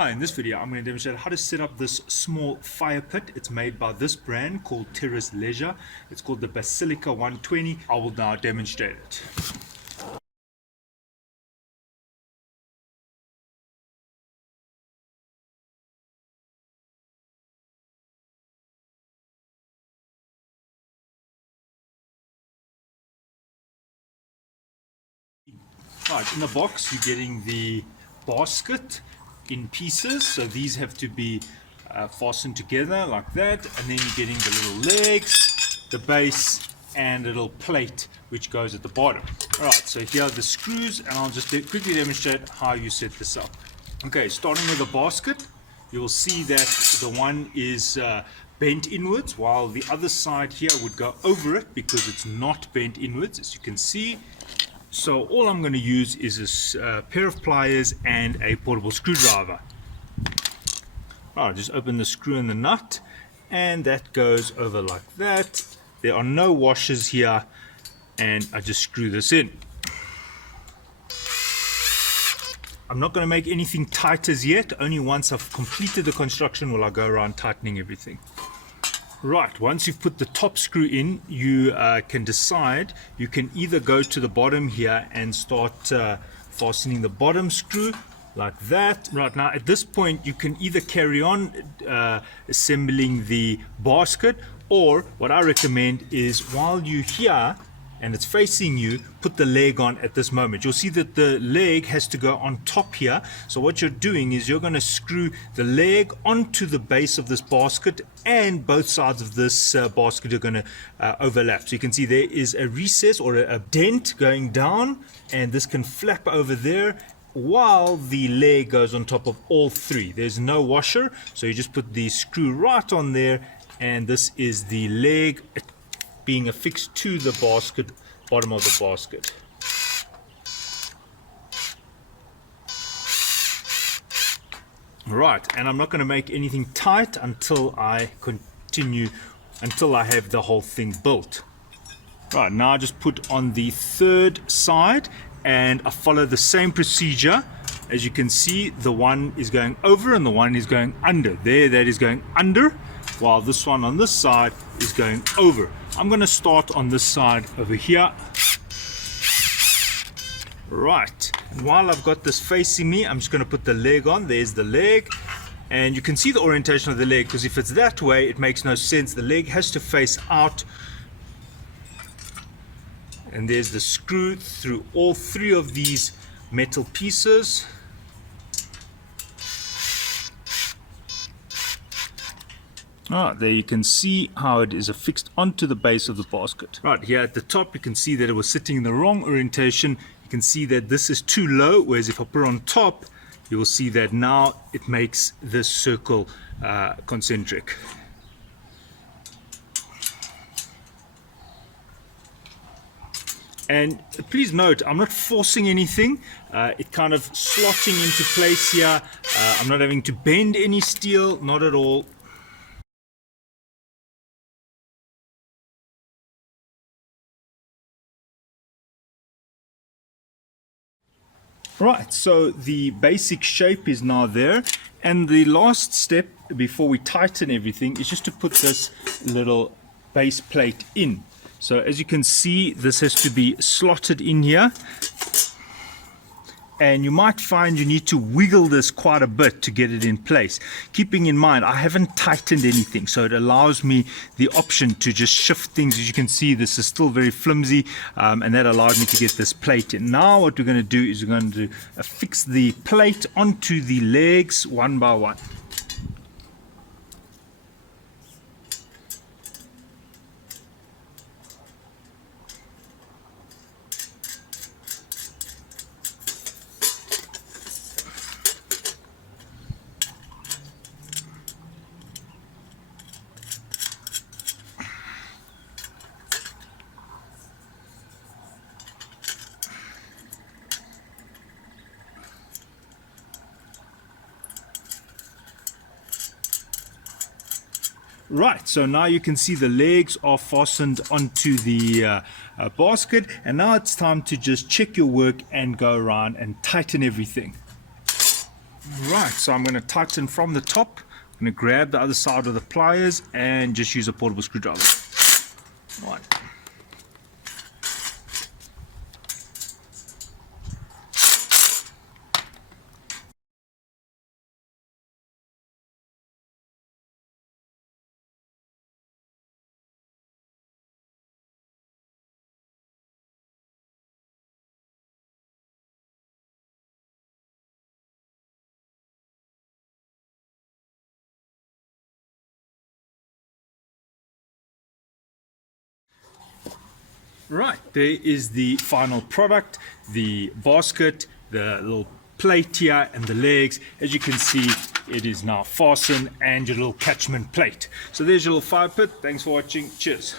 Hi, in this video I'm going to demonstrate how to set up this small fire pit. It's made by this brand called Terrace Leisure. It's called the Basilica 120. I will now demonstrate it. Right, in the box you're getting the basket in pieces, so these have to be fastened together like that, and then you're getting the little legs, the base, and a little plate which goes at the bottom. Alright, so here are the screws, and I'll just quickly demonstrate how you set this up. Okay, starting with the basket, you will see that the one is bent inwards, while the other side here would go over it because it's not bent inwards, as you can see. So all I'm going to use is a pair of pliers and a portable screwdriver. I'll just open the screw and the nut, and that goes over like that. There are no washers here, and I just screw this in. I'm not going to make anything tight as yet. Only once I've completed the construction will I go around tightening everything. Right, once you've put the top screw in, you can decide. You can either go to the bottom here and start fastening the bottom screw like that. Right, now at this point you can either carry on assembling the basket, or what I recommend is while you're here and it's facing you, put the leg on at this moment. You'll see that the leg has to go on top here. So what you're doing is you're going to screw the leg onto the base of this basket, and both sides of this basket are going to overlap. So you can see there is a recess or a dent going down, and this can flap over there while the leg goes on top of all three. There's no washer, so you just put the screw right on there, and this is the leg being affixed to the basket, bottom of the basket. Right, and I'm not going to make anything tight until I have the whole thing built. Right, now I just put on the third side, and I follow the same procedure. As you can see, the one is going over and the one is going under. There, that is going under, while this one on this side is going over. I'm going to start on this side over here. Right, and while I've got this facing me, I'm just going to put the leg on. There's the leg, and you can see the orientation of the leg, because if it's that way it makes no sense. The leg has to face out, and there's the screw through all three of these metal pieces. There you can see how it is affixed onto the base of the basket. Right here at the top you can see that it was sitting in the wrong orientation. You can see that this is too low, whereas if I put it on top, you will see that now it makes this circle concentric. And please note, I'm not forcing anything. It kind of slotting into place here. I'm not having to bend any steel, not at all. Right, so the basic shape is now there, and the last step before we tighten everything is just to put this little base plate in. So as you can see, this has to be slotted in here, and you might find you need to wiggle this quite a bit to get it in place. Keeping in mind, I haven't tightened anything, so it allows me the option to just shift things. As you can see, this is still very flimsy, and that allowed me to get this plate in. Now what we're going to do is we're going to affix the plate onto the legs one by one. Right, so now you can see the legs are fastened onto the basket, and now it's time to just check your work and go around and tighten everything. Right, so I'm going to tighten from the top. I'm going to grab the other side with the pliers and just use a portable screwdriver. One. Right, there is the final product, the basket, the little plate here and the legs. As you can see, it is now fastened, and your little catchment plate. So there's your little fire pit. Thanks for watching. Cheers.